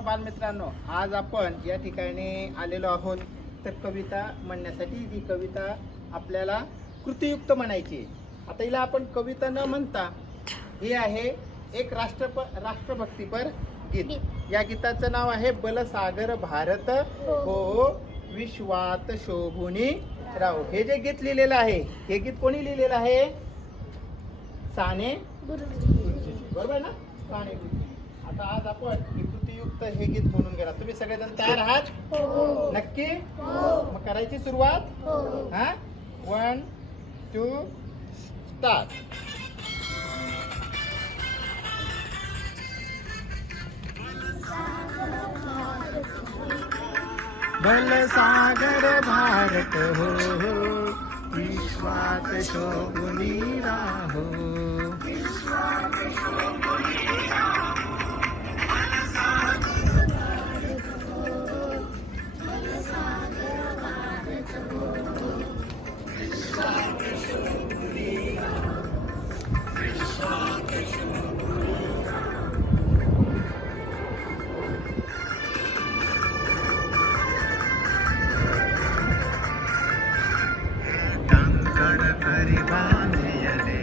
बालमित्रांनो आज आपण या ठिकाणी आलेलो आहोत. तर कविता म्हणण्यासाठी ही कविता आपल्याला कृतीयुक्त म्हणायची. आता हिला आपण कविता न म्हणता हे आहे एक राष्ट्रप राष्ट्रभक्तीपर गीत. या गीताचं नाव आहे बलसागर भारत. हो. विश्वात शोभुनी राहो. हे जे गीत लिहिलेलं आहे हे गीत कोणी लिहिलेलं आहे? साने? बरोबर ना? साने गुरुजी. आता आज आपण हे कृतीयुक्त हे गीत म्हणून गेला तुम्ही सगळेजण तयार आहात? नक्की? मग करायची सुरुवात? हा. वन टू स्टार्ट बल सागर भारत हो हो. विश्वात शोभुनी राहो. कंकण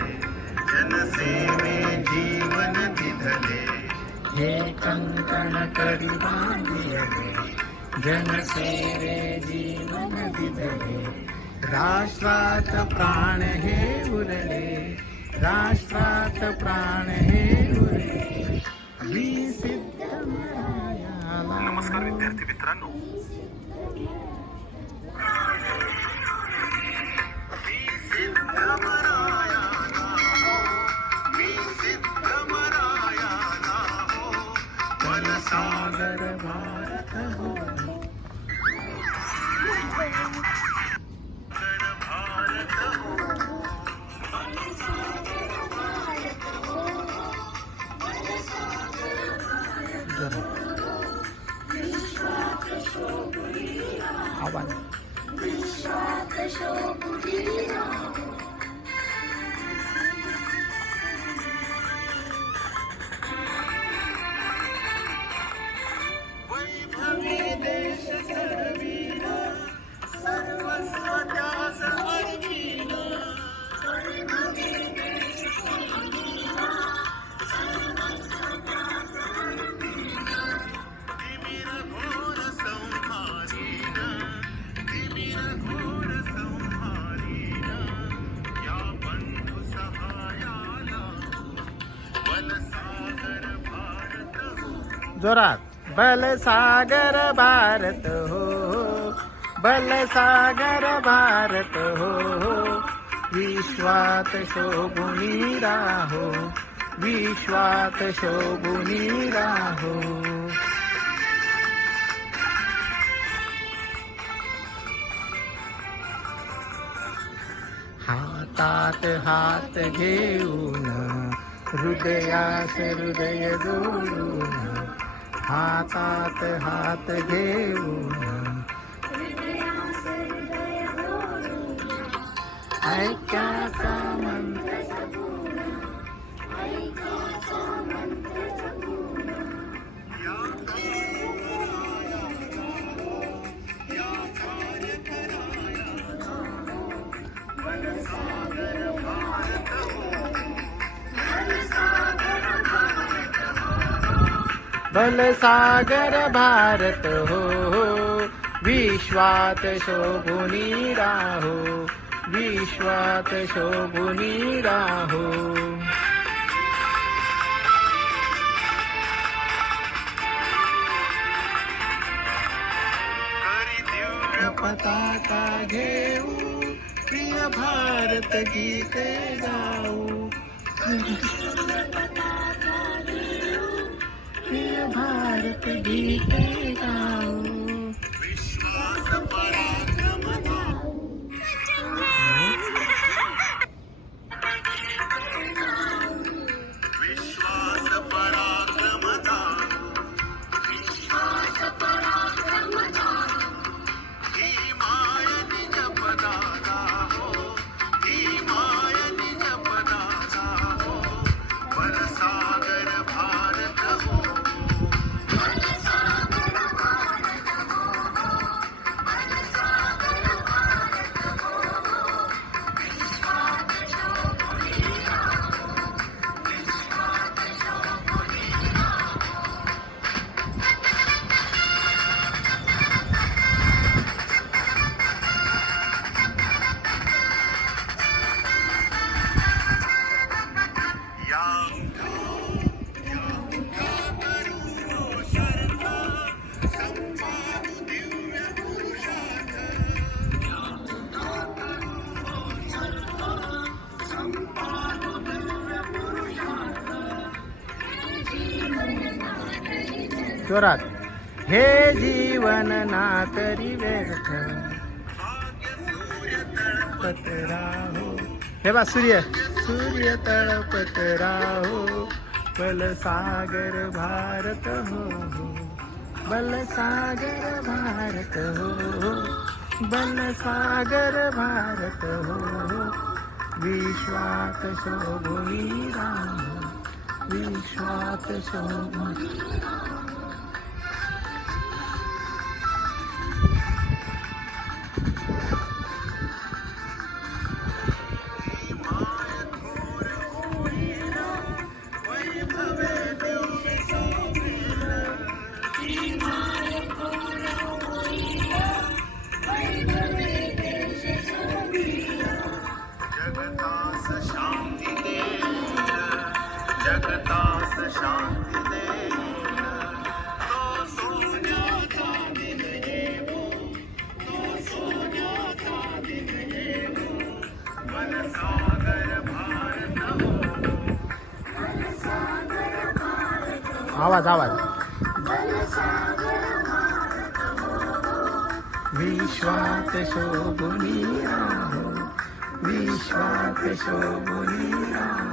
जनसेवे जीवन दिधले हे कंकण करी बांधियले जनसेवे जीवन दिधले राष्ट्रात प्राण हे उरले राष्ट्रात प्राण हे उरले। मी सिद्ध नमस्कार विद्यार्थी मित्रांनो. ভগবান जोरात. बल सागर भारत हो, हो. बल सागर भारत हो. हो. विश्वात शोभुनी राहो. विश्वात शोभुनी राहो. हातात हात घेऊन हृदयास हृदय जोडून हातात हात घेऊन. ऐक्याचा मंत्र बलसागर भारत हो, हो विश्वात शोभुनी राहो। विश्वात शोभुनी राहो। पताका घेऊ प्रिय भारत गीते गाऊ। भारत गीते गा जोरात हे जीवन ना तरी व्यर्थ राहो. हे बा सूर्य. सूर्य तळपत राहो. बलसागर भारत हो. हो बलसागर भारत हो. बलसागर भारत हो. विश्वात शोभुनी राम. विश्वात शोभुनी शांती देईल जगतास शांती देईल तो सोन्याचा दिन येवो तो सोन्याचा दिन येवो मनसागर भारत हो। आवाज आवाज। विश्वात शोभुनी राहो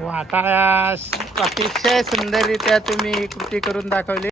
वाटा अतिशय सुंदररित्या तुम्ही कृती करून दाखवली.